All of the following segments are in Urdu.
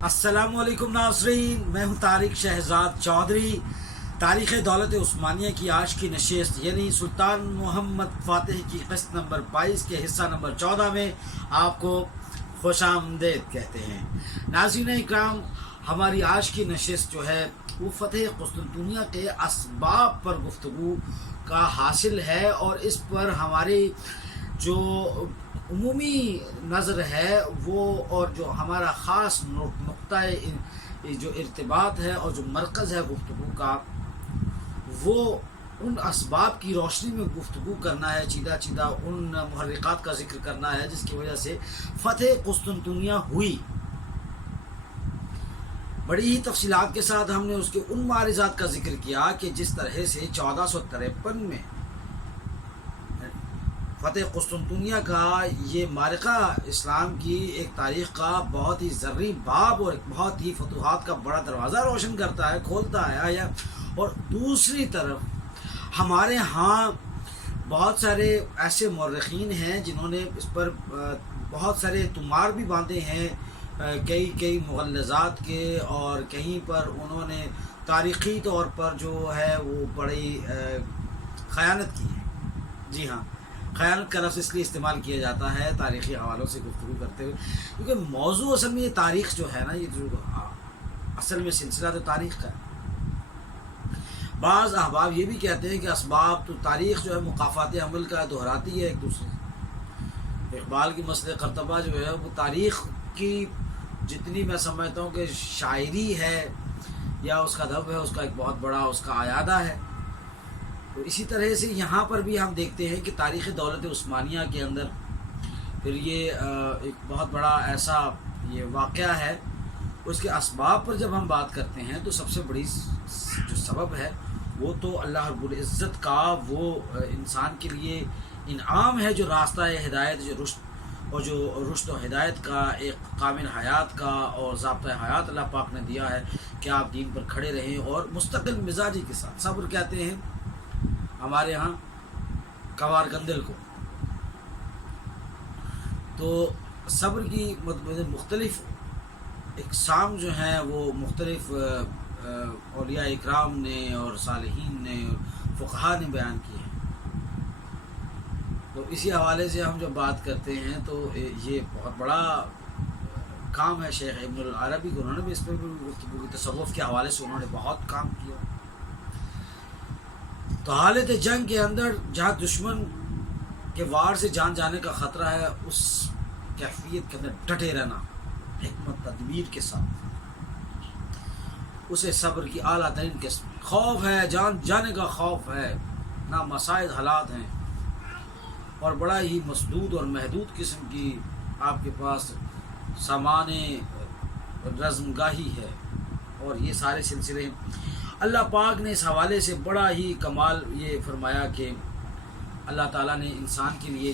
السلام علیکم ناظرین، میں ہوں طارق شہزاد چودھری۔ تاریخ دولت عثمانیہ کی آج کی نشست یعنی سلطان محمد فاتح کی قسط نمبر 22 کے حصہ نمبر 14 میں آپ کو خوش آمدید کہتے ہیں۔ ناظرین اکرام، ہماری آج کی نشست جو ہے وہ فتح قسطنطنیہ کے اسباب پر گفتگو کا حاصل ہے، اور اس پر ہماری جو عمومی نظر ہے وہ اور جو ہمارا خاص نقطۂ جو ارتباط ہے اور جو مرکز ہے گفتگو کا، وہ ان اسباب کی روشنی میں گفتگو کرنا ہے، چیدہ چیدہ ان محرکات کا ذکر کرنا ہے جس کی وجہ سے فتح قسطنطنیہ ہوئی۔ بڑی ہی تفصیلات کے ساتھ ہم نے اس کے ان معارضات کا ذکر کیا کہ جس طرح سے 1453 میں فتح قسطنطنیہ کا یہ معرکہ اسلام کی ایک تاریخ کا بہت ہی ذرّی باب اور ایک بہت ہی فتوحات کا بڑا دروازہ روشن کرتا ہے، کھولتا ہے۔ اور دوسری طرف ہمارے ہاں بہت سارے ایسے مورخین ہیں جنہوں نے اس پر بہت سارے تمار بھی باندھے ہیں، کئی مغلظات کے، اور کہیں پر انہوں نے تاریخی طور پر جو ہے وہ بڑی خیانت کی ہے۔ جی ہاں، خیانت کا لفظ اس لیے استعمال کیا جاتا ہے تاریخی حوالوں سے گفتگو کرتے ہوئے، کیونکہ موضوع اصل میں یہ تاریخ جو ہے نا، یہ جو اصل میں سلسلہ تو تاریخ کا ہے۔ بعض احباب یہ بھی کہتے ہیں کہ اسباب تو تاریخ جو ہے مقافات عمل کا دہراتی ہے ایک دوسرے سے۔ اقبال کی مثل قرطبہ جو ہے وہ تاریخ کی جتنی میں سمجھتا ہوں کہ شاعری ہے یا اس کا ادب ہے، اس کا ایک بہت بڑا اس کا اعادہ ہے۔ تو اسی طرح سے یہاں پر بھی ہم دیکھتے ہیں کہ تاریخ دولت عثمانیہ کے اندر پھر یہ ایک بہت بڑا ایسا یہ واقعہ ہے۔ اس کے اسباب پر جب ہم بات کرتے ہیں تو سب سے بڑی جو سبب ہے وہ تو اللہ رب العزت کا وہ انسان کے لیے انعام ہے، جو راستہ ہدایت، جو رشد و ہدایت کا ایک کامل حیات کا اور ضابطۂ حیات اللہ پاک نے دیا ہے کہ آپ دین پر کھڑے رہیں اور مستقل مزاجی کے ساتھ۔ صبر کہتے ہیں ہمارے ہاں کوار گندل کو۔ تو صبر کی مختلف اقسام جو ہیں وہ مختلف اولیاء اکرام نے اور صالحین نے اور فقہاء نے بیان کی ہیں۔ تو اسی حوالے سے ہم جب بات کرتے ہیں تو یہ بہت بڑا کام ہے شیخ ابن العربی کو، انہوں نے بھی اس پر بھی گفتگو کی، تصوف کے حوالے سے انہوں نے بہت کام کیا۔ تو حالت جنگ کے اندر جہاں دشمن کے وار سے جان جانے کا خطرہ ہے، اس کیفیت کے اندر ڈٹے رہنا حکمت تدبیر کے ساتھ، اسے صبر کی اعلیٰ ترین قسم۔ خوف ہے، جان جانے کا خوف ہے، نامساعد حالات ہیں، اور بڑا ہی مسدود اور محدود قسم کی آپ کے پاس سامان رزمگاہی ہے، اور یہ سارے سلسلے اللہ پاک نے اس حوالے سے بڑا ہی کمال یہ فرمایا کہ اللہ تعالیٰ نے انسان کے لیے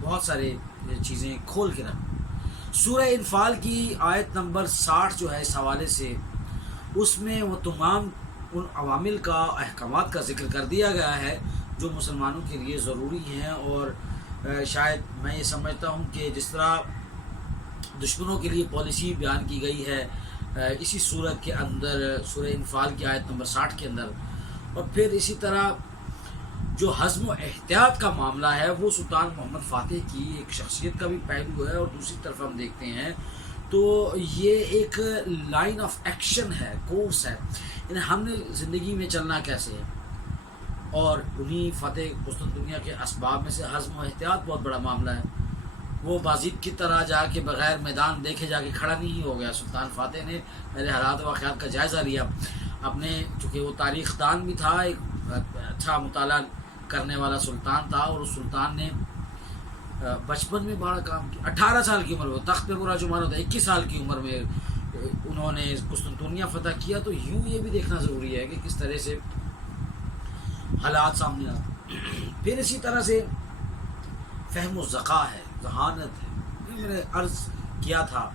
بہت سارے چیزیں کھول کے رکھ۔ سورہ انفال کی آیت نمبر 60 جو ہے اس حوالے سے، اس میں وہ تمام ان عوامل کا احکامات کا ذکر کر دیا گیا ہے جو مسلمانوں کے لیے ضروری ہیں، اور شاید میں یہ سمجھتا ہوں کہ جس طرح دشمنوں کے لیے پالیسی بیان کی گئی ہے اسی صورت کے اندر سورہ انفال کی آیت نمبر 60 کے اندر، اور پھر اسی طرح جو حزم و احتیاط کا معاملہ ہے وہ سلطان محمد فاتح کی ایک شخصیت کا بھی پہلو ہے، اور دوسری طرف ہم دیکھتے ہیں تو یہ ایک لائن آف ایکشن ہے، کورس ہے، یعنی ہم نے زندگی میں چلنا کیسے ہے۔ اور انہی فتح قسطنطنیہ کے اسباب میں سے حزم و احتیاط بہت بڑا معاملہ ہے۔ وہ بازید کی طرح جا کے بغیر میدان دیکھے جا کے کھڑا نہیں ہو گیا۔ سلطان فاتح نے پہلے حالات و واقعات کا جائزہ لیا اپنے، چونکہ وہ تاریخ دان بھی تھا، ایک اچھا مطالعہ کرنے والا سلطان تھا، اور اس سلطان نے بچپن میں بڑا کام کیا۔ 18 سال کی عمر میں تخت پہ پورا جمعہ ہوتا ہے، 21 سال کی عمر میں انہوں نے قسطنطنیہ فتح کیا۔ تو یوں یہ بھی دیکھنا ضروری ہے کہ کس طرح سے حالات سامنے آتے۔ پھر اسی طرح سے فہم و ذکا ہے، ذہانت ہے۔ میں نے عرض کیا تھا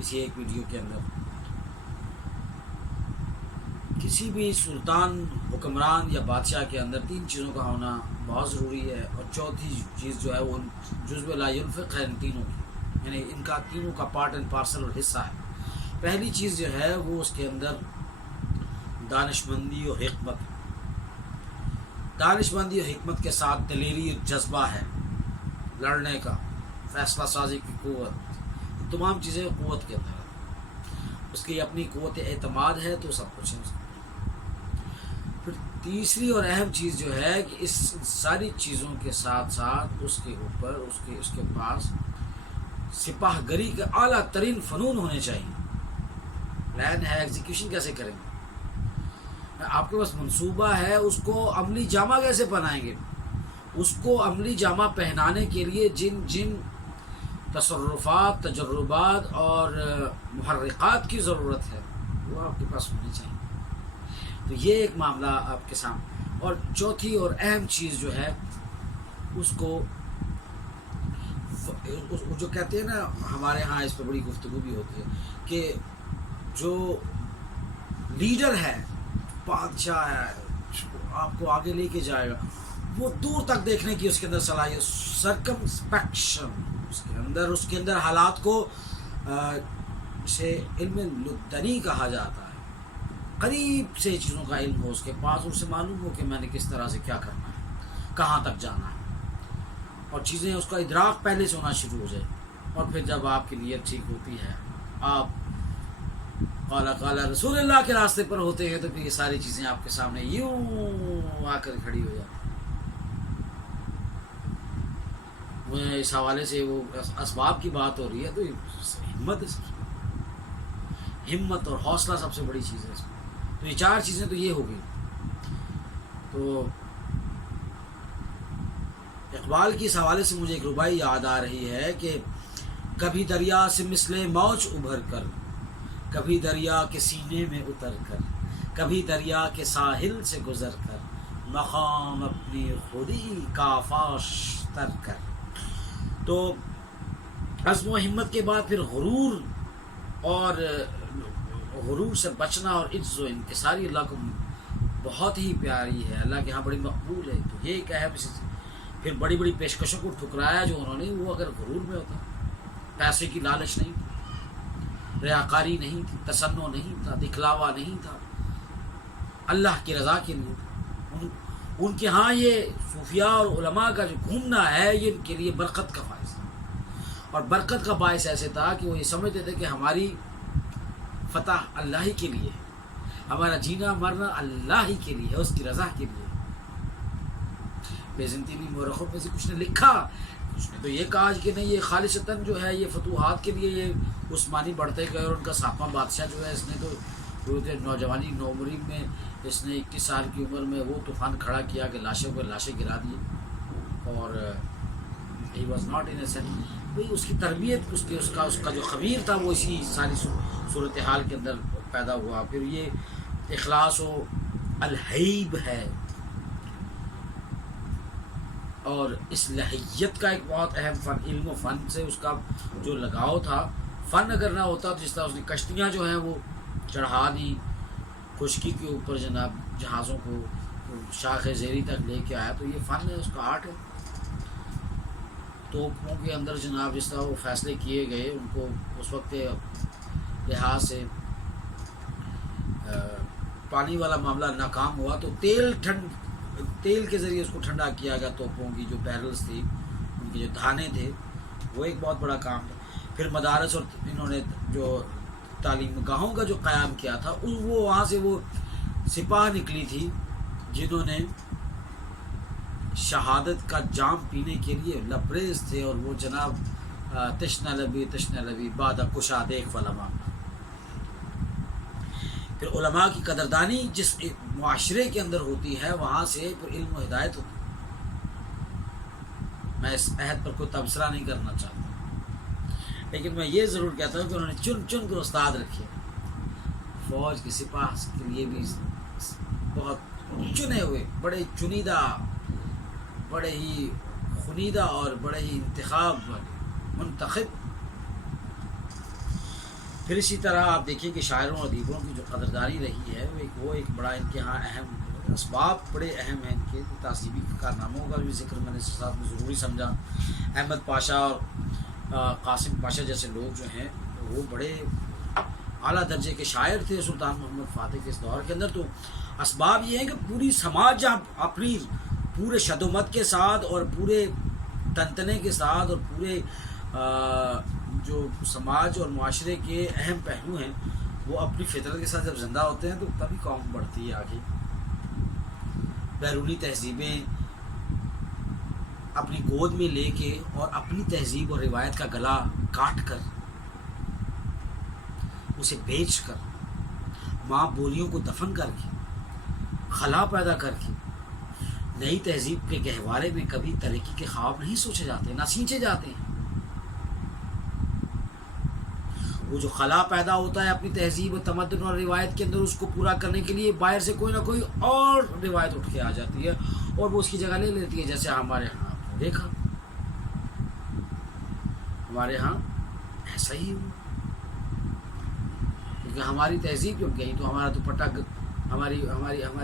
اسی ایک ویڈیو کے اندر، کسی بھی سلطان، حکمران یا بادشاہ کے اندر 3 چیزوں کا ہونا بہت ضروری ہے، اور چوتھی چیز جو ہے وہ جزو لا ينفق ہے ان تینوں کی، یعنی ان کا تینوں کا پارٹ اینڈ پارسل اور حصہ ہے۔ پہلی چیز جو ہے وہ اس کے اندر دانشمندی اور حکمت، دانشمندی اور حکمت کے ساتھ دلیری اور جذبہ ہے، لڑنے کا، فیصلہ سازی کی قوت، تمام چیزیں قوت کے اندر ہے، اس کی اپنی قوت اعتماد ہے تو سب کچھ ہے۔ پھر تیسری اور اہم چیز جو ہے کہ اس ساری چیزوں کے ساتھ ساتھ اس کے اوپر اس کے پاس سپاہ گری کے اعلیٰ ترین فنون ہونے چاہیے۔ پلان ہے، ایگزیکیوشن کیسے کریں گے؟ آپ کے پاس منصوبہ ہے، اس کو عملی جامہ کیسے پہنائیں گے؟ اس کو عملی جامہ پہنانے کے لیے جن جن تصرفات، تجربات اور محرکات کی ضرورت ہے وہ آپ کے پاس ہونی چاہیے۔ تو یہ ایک معاملہ آپ کے سامنے۔ اور چوتھی اور اہم چیز جو ہے اس کو جو کہتے ہیں نا، ہمارے ہاں اس پہ بڑی گفتگو بھی ہوتی ہے کہ جو لیڈر ہے، بادشاہ ہے، آپ کو آگے لے کے جائے گا، وہ دور تک دیکھنے کی اس کے اندر صلاحیت، سرکمسپیکشن، اس کے اندر حالات کو اسے علم لدنی کہا جاتا ہے، قریب سے چیزوں کا علم ہو اس کے پاس، اسے معلوم ہو کہ میں نے کس طرح سے کیا کرنا ہے، کہاں تک جانا ہے، اور چیزیں اس کا ادراک پہلے سے ہونا شروع ہو جائے۔ اور پھر جب آپ کی نیت ٹھیک ہوتی ہے، آپ قال رسول اللہ کے راستے پر ہوتے ہیں، تو پھر یہ ساری چیزیں آپ کے سامنے یوں آ کر کھڑی ہو جاتی ہیں۔ اس حوالے سے وہ اسباب کی بات ہو رہی ہے، تو ہمت ہے، ہمت اور حوصلہ سب سے بڑی چیز ہے اس میں۔ تو یہ چار چیزیں تو یہ ہو گئی۔ تو اقبال کی اس حوالے سے مجھے ایک ربائی یاد آ رہی ہے کہ کبھی دریا سے مثل موج ابھر کر، کبھی دریا کے سینے میں اتر کر، کبھی دریا کے ساحل سے گزر کر، مقام اپنی خودی کا فاش تر کر۔ تو عزم و ہمت کے بعد پھر غرور سے بچنا اور عجز و انکساری اللہ کو بہت ہی پیاری ہے، اللہ کے ہاں بڑی مقبول ہے۔ تو یہ ایک اہم چیز۔ پھر بڑی بڑی پیشکشوں کو ٹھکرایا جو انہوں نے، وہ اگر غرور میں ہوتا، پیسے کی لالچ نہیں تھی، ریاکاری نہیں تھی، تصنع نہیں تھا، دکھلاوا نہیں تھا، اللہ کی رضا کے لیے ان کے ہاں یہ صوفیاء اور علماء کا جو گھومنا ہے، یہ ان کے لیے برکت کا باعث تھا۔ اور برکت کا باعث ایسے تھا کہ وہ یہ سمجھتے تھے کہ ہماری فتح اللہ ہی کے لیے ہے، ہمارا جینا مرنا اللہ ہی کے لیے ہے، اس کی رضا کے لیے۔ بیزنطینی مورخوں میں سے کچھ نے لکھا، کچھ نے تو یہ کہا کہ نہیں، یہ خالصتاً جو ہے یہ فتوحات کے لیے یہ عثمانی بڑھتے گئے، اور ان کا ساتواں بادشاہ جو ہے، اس نے تو نوجوانی نوعمری میں اس نے 21 سال کی عمر میں وہ طوفان کھڑا کیا کہ لاشوں پر لاشیں گرا دیے، اور ہی واز ناٹ انسینٹ۔ اس کی تربیت، اس کا جو خبیر تھا وہ اسی ساری صورتحال کے اندر پیدا ہوا۔ پھر یہ اخلاص و الحیب ہے، اور اس لہیت کا ایک بہت اہم فن، علم و فن سے اس کا جو لگاؤ تھا۔ فن اگر نہ ہوتا تو جس طرح اس نے کشتیاں جو ہیں وہ چڑھا دی خشکی کے اوپر، جناب جہازوں کو شاخ زیری تک لے کے آیا، تو یہ فن ہے، اس کا آرٹ ہے۔ توپوں کے اندر جناب جس طرح وہ فیصلے کیے گئے، ان کو اس وقت لحاظ سے پانی والا معاملہ ناکام ہوا، تو تیل کے ذریعے اس کو ٹھنڈا کیا گیا۔ توپوں کی جو بیرلز تھی، ان کے جو دھانے تھے، وہ ایک بہت بڑا کام تھا۔ پھر مدارس اور انہوں نے جو تعلیم گاہوں کا جو قیام کیا تھا، وہ وہاں سے وہ سپاہ نکلی تھی جنہوں نے شہادت کا جام پینے کے لیے لبریز تھے، اور وہ جناب تشنہ لبی بادہ کشا دیکھ علماء۔ پھر علماء کی قدردانی جس معاشرے کے اندر ہوتی ہے، وہاں سے پھر علم و ہدایت ہوتی ہے۔ میں اس عہد پر کوئی تبصرہ نہیں کرنا چاہتا، لیکن میں یہ ضرور کہتا ہوں کہ انہوں نے چن چن کر استاد رکھے، فوج کے سپاہ کے لیے بھی بہت چنے ہوئے، بڑے چنیدہ، بڑے ہی خنیدہ اور بڑے ہی انتخاب والے منتخب۔ پھر اسی طرح آپ دیکھیے کہ شاعروں اور ادیبوں کی جو قدردانی رہی ہے، وہ ایک بڑا ان کے ہاں اہم اسباب بڑے اہم ہیں۔ ان کے تہذیبی کارناموں کا بھی ذکر میں نے ساتھ میں ضروری سمجھا۔ احمد پاشا اور قاسم پاشا جیسے لوگ جو ہیں، وہ بڑے اعلیٰ درجے کے شاعر تھے سلطان محمد فاتح کے اس دور کے اندر. تو اسباب یہ ہیں کہ پوری سماج جہاں اپنی پورے شد و مت کے ساتھ اور پورے تنتنے کے ساتھ اور پورے جو سماج اور معاشرے کے اہم پہلو ہیں وہ اپنی فطرت کے ساتھ جب زندہ ہوتے ہیں تو تبھی قوم بڑھتی ہے آگے. بیرونی تہذیبیں اپنی گود میں لے کے اور اپنی تہذیب اور روایت کا گلا کاٹ کر اسے بیچ کر ماں بولیوں کو دفن کر کے خلا پیدا کر کے نئی تہذیب کے گہوارے میں کبھی ترقی کے خواب نہیں سوچے جاتے نہ سینچے جاتے ہیں. وہ جو خلا پیدا ہوتا ہے اپنی تہذیب و تمدن اور روایت کے اندر اس کو پورا کرنے کے لیے باہر سے کوئی نہ کوئی اور روایت اٹھ کے آ جاتی ہے اور وہ اس کی جگہ لے لیتی ہے. جیسے ہمارے ہاں دیکھا ہمارے ہاں ایسا ہی ہوا کیونکہ ہماری تہذیب جب گئی تو ہمارا دوپٹہ ہماری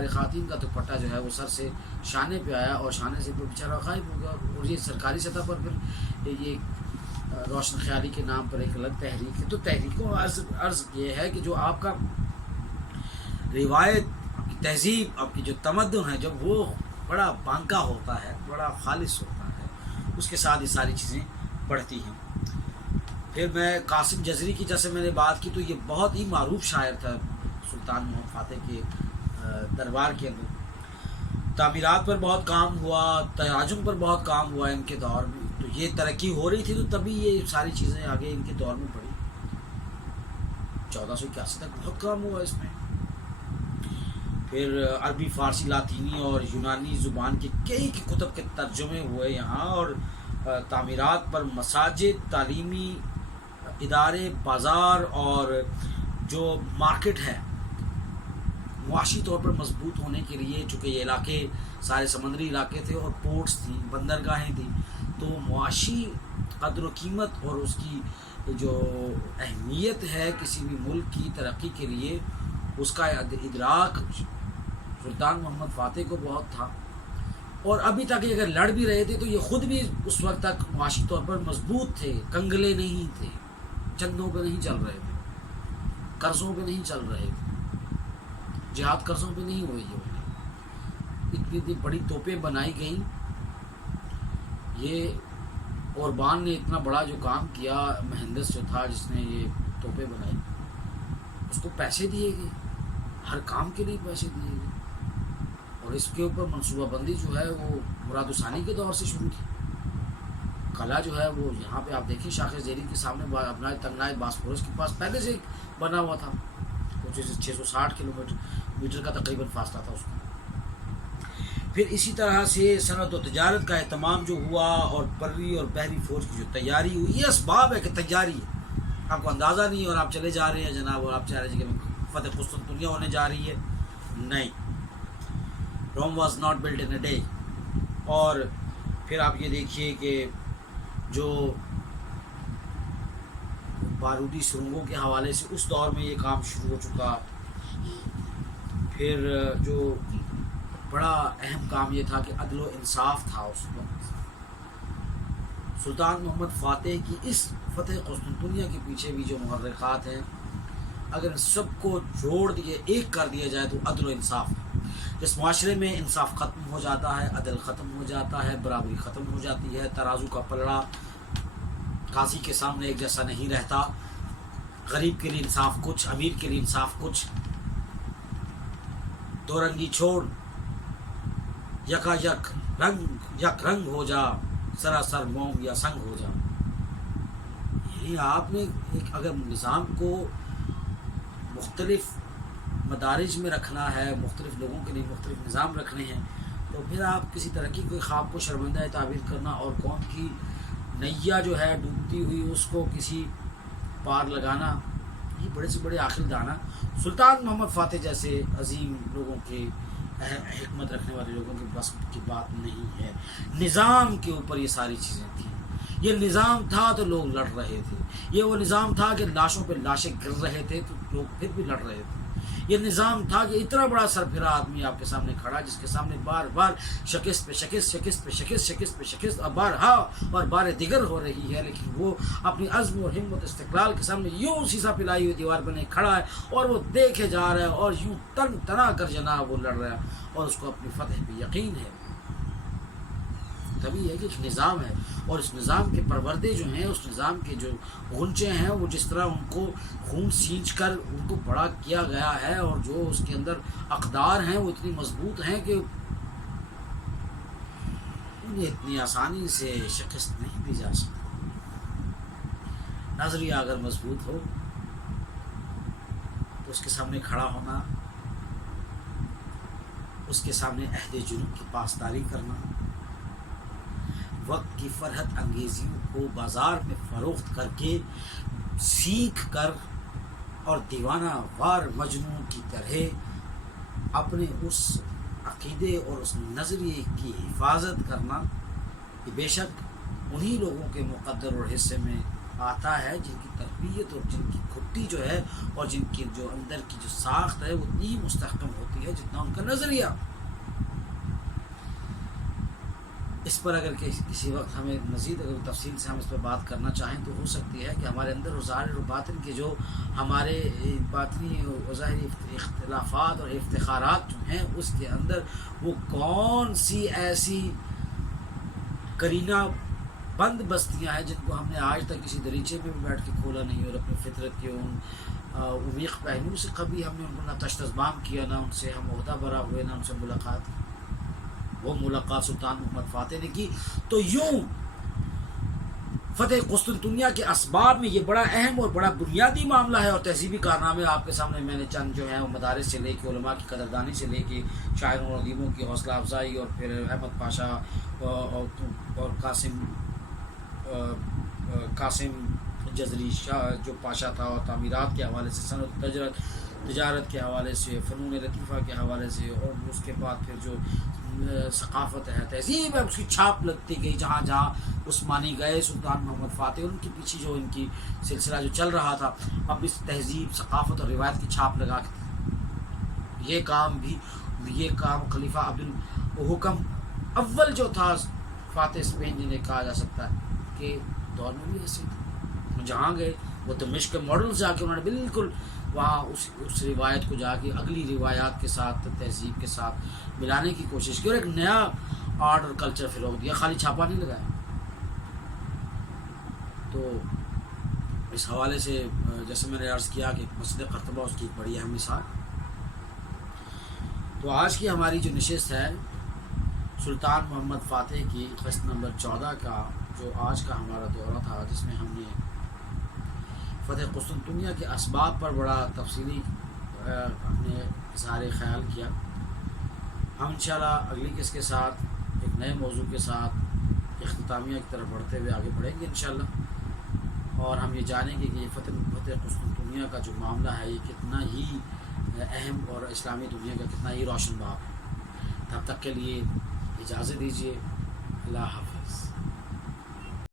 خواتین کا دوپٹہ جو ہے وہ سر سے شانے پہ آیا اور شانے سے بیچارہ غائب ہو گیا. اور یہ سرکاری سطح پر پھر یہ روشن خیالی کے نام پر ایک الگ تحریک ہے. تو تحریکوں عرض یہ ہے کہ جو آپ کا روایت آپ کی تہذیب آپ کی جو تمدن ہے جب وہ بڑا بانکا ہوتا ہے بڑا خالص ہوتا ہے اس کے ساتھ یہ ساری چیزیں بڑھتی ہیں. پھر میں قاسم جزری کی جیسے میں نے بات کی تو یہ بہت ہی معروف شاعر تھا سلطان محمد فاتح کے دربار کے اندر. تعمیرات پر بہت کام ہوا تراجم پر بہت کام ہوا ان کے دور میں. تو یہ ترقی ہو رہی تھی تو تبھی یہ ساری چیزیں آگے ان کے دور میں پڑی. 1481 تک بہت کام ہوا اس میں. پھر عربی فارسی لاطینی اور یونانی زبان کے کئی کتب کے ترجمے ہوئے یہاں. اور تعمیرات پر مساجد تعلیمی ادارے بازار اور جو مارکیٹ ہے معاشی طور پر مضبوط ہونے کے لیے چونکہ یہ علاقے سارے سمندری علاقے تھے اور پورٹس تھیں بندرگاہیں تھیں تو معاشی قدر و قیمت اور اس کی جو اہمیت ہے کسی بھی ملک کی ترقی کے لیے اس کا ادراک سلطان محمد فاتح کو بہت تھا. اور ابھی تک یہ اگر لڑ بھی رہے تھے تو یہ خود بھی اس وقت تک معاشی طور پر مضبوط تھے کنگلے نہیں تھے چندوں پہ نہیں چل رہے تھے قرضوں پہ نہیں چل رہے تھے جہاد قرضوں پہ نہیں ہوئی ہے. اتنی بڑی توپیں بنائی گئیں. یہ اوربان نے اتنا بڑا جو کام کیا مہندس جو تھا جس نے یہ توپیں بنائی اس کو پیسے دیے گئے ہر کام کے لیے پیسے دیے گئے. اور اس کے اوپر منصوبہ بندی جو ہے وہ مراد ثانی کے دور سے شروع تھی. قلعہ جو ہے وہ یہاں پہ آپ دیکھیں شاخ زیری کے سامنے اپنا تنگنائے باسفورس کے پاس پہلے سے بنا ہوا تھا. کچھ 660 کلومیٹر کا تقریباً فاصلہ تھا اس کا. پھر اسی طرح سے صنعت و تجارت کا اہتمام جو ہوا اور بری اور بحری فوج کی جو تیاری ہوئی یہ اسباب ہے کہ تیاری ہے آپ کو اندازہ نہیں اور آپ چلے جا رہے ہیں جناب اور آپ چاہ رہے ہیں کہ فتح قسطنطنیہ ہونے جا رہی ہے. نہیں Rome was not built in a day. اور پھر آپ یہ دیکھیے کہ جو بارودی سرنگوں کے حوالے سے اس دور میں یہ کام شروع ہو چکا. پھر جو بڑا اہم کام یہ تھا کہ عدل و انصاف تھا اس وقت. سلطان محمد فاتح کی اس فتح قسطنطنیہ کے پیچھے بھی جو محرکات ہیں اگر سب کو جوڑ دیے ایک کر دیا جائے تو عدل و انصاف. جس معاشرے میں انصاف ختم ہو جاتا ہے عدل ختم ہو جاتا ہے برابری ختم ہو جاتی ہے ترازو کا پلڑا قاضی کے سامنے ایک جیسا نہیں رہتا. غریب کے لیے انصاف کچھ امیر کے لیے انصاف کچھ. دو رنگی چھوڑ یکا یک رنگ ہو جا سراسر موم یا سنگ ہو جا. یعنی آپ نے ایک اگر نظام کو مختلف مدارج میں رکھنا ہے مختلف لوگوں کے لیے مختلف نظام رکھنے ہیں تو پھر آپ کسی ترقی کے خواب کو شرمندہ تعبیر کرنا اور قوم کی نیا جو ہے ڈوبتی ہوئی اس کو کسی پار لگانا یہ بڑے سے بڑے عاقل دانا سلطان محمد فاتح جیسے عظیم لوگوں کے حکمت رکھنے والے لوگوں کے بس کی بات نہیں ہے. نظام کے اوپر یہ ساری چیزیں تھیں. یہ نظام تھا تو لوگ لڑ رہے تھے، یہ وہ نظام تھا کہ لاشوں پہ لاشیں گر رہے تھے تو لوگ پھر بھی لڑ رہے تھے، یہ نظام تھا کہ اتنا بڑا سربراہ آدمی آپ کے سامنے کھڑا جس کے سامنے بار بار شکست پہ شکست شکست پہ شکست شکست پہ شکست اور بارہا اور بار دیگر ہو رہی ہے، لیکن وہ اپنی عزم اور ہمت استقلال کے سامنے یوں سیسا پلائی ہوئی دیوار بنے کھڑا ہے اور وہ دیکھے جا رہا ہے اور یوں تن تنا کر جناب وہ لڑ رہا ہے اور اس کو اپنی فتح پہ یقین ہے۔ تبھی ہے کہ ایک نظام ہے اور اس نظام کے پروردے جو ہیں، اس نظام کے جو غنچے ہیں، وہ جس طرح ان کو خون سینچ کر ان کو بڑا کیا گیا ہے اور جو اس کے اندر اقدار ہیں وہ اتنی مضبوط ہیں کہ انہیں اتنی آسانی سے شکست نہیں دی جا سکتی۔ نظریہ اگر مضبوط ہو تو اس کے سامنے کھڑا ہونا، اس کے سامنے عہد جنوب کی پاسداری کرنا، وقت کی فرحت انگیزیوں کو بازار میں فروخت کر کے سیکھ کر اور دیوانہ وار مجنون کی طرح اپنے اس عقیدے اور اس نظریے کی حفاظت کرنا، یہ بے شک انہی لوگوں کے مقدر اور حصے میں آتا ہے جن کی تربیت اور جن کی کھٹی جو ہے اور جن کی جو اندر کی جو ساخت ہے وہ اتنی مستحکم ہوتی ہے جتنا ان کا نظریہ۔ اس پر اگر کسی وقت ہمیں مزید اگر تفصیل سے ہم اس پر بات کرنا چاہیں تو ہو سکتی ہے کہ ہمارے اندر اور ظاہر و باطن کے جو ہمارے باطنی و ظاہری اختلافات اور افتخارات جو ہیں اس کے اندر وہ کون سی ایسی کرینہ بند بستیاں ہیں جن کو ہم نے آج تک کسی دریچے میں بھی بیٹھ کے کھولا نہیں اور اپنی فطرت کے ان عمیق پہلو سے کبھی ہم نے ان کو نہ تشتزبام کیا، نہ ان سے ہم عہدہ برا ہوئے، نہ ان سے ملاقات کی۔ وہ ملاقات سلطان محمد فاتح نے کی تو یوں فتح قسطنطنیہ کے اسباب میں یہ بڑا اہم اور بڑا بنیادی معاملہ ہے اور تہذیبی کارنامے آپ کے سامنے میں نے چند جو ہیں وہ مدارس سے لے کے علماء کی قدردانی سے لے کے شاعروں اور ادیبوں کی حوصلہ افزائی اور پھر احمد پاشا اور قاسم جزری شاہ جو پاشا تھا اور تعمیرات کے حوالے سے، صنعت تجارت کے حوالے سے، فنون لطیفہ کے حوالے سے، اور اس کے بعد پھر جو ثقافت ہے، تہذیب ہے، اس کی چھاپ لگتی گئی جہاں جہاں عثمانی گئے سلطان محمد فاتح ان کے پیچھے جو ان کی سلسلہ جو چل رہا تھا، اب اس تہذیب ثقافت اور روایت کی چھاپ لگا کے یہ کام خلیفہ عبدالحکم اول جو تھا فاتح اسپین جنہیں کہا جا سکتا ہے کہ دور میں بھی ایسے تھے، جہاں گئے وہ دمشق کے ماڈلز جا کے انہوں نے بالکل وہاں اس روایت کو جا کے اگلی روایات کے ساتھ تہذیب کے ساتھ ملانے کی کوشش کی اور ایک نیا آرٹ اور کلچر فروغ دیا، خالی چھاپا نہیں لگایا۔ تو اس حوالے سے جیسے میں نے عرض کیا کہ مسجد قرطبہ اس کی ایک بڑی اہم مثال۔ تو آج کی ہماری جو نشست ہے سلطان محمد فاتح کی قسط نمبر 14 کا جو آج کا ہمارا دورہ تھا، جس میں ہم نے فتح قسطنطنیہ کے اسباب پر بڑا تفصیلی ہم نے اظہار خیال کیا۔ ہم انشاءاللہ اگلی قسط کے ساتھ ایک نئے موضوع کے ساتھ اختتامیہ کی طرف بڑھتے ہوئے آگے بڑھیں گے انشاءاللہ، اور ہم یہ جانیں گے کہ یہ فتح قسطنطنیہ کا جو معاملہ ہے یہ کتنا ہی اہم اور اسلامی دنیا کا کتنا ہی روشن باب ہے۔ تب تک کے لیے اجازت دیجیے، اللہ حافظ۔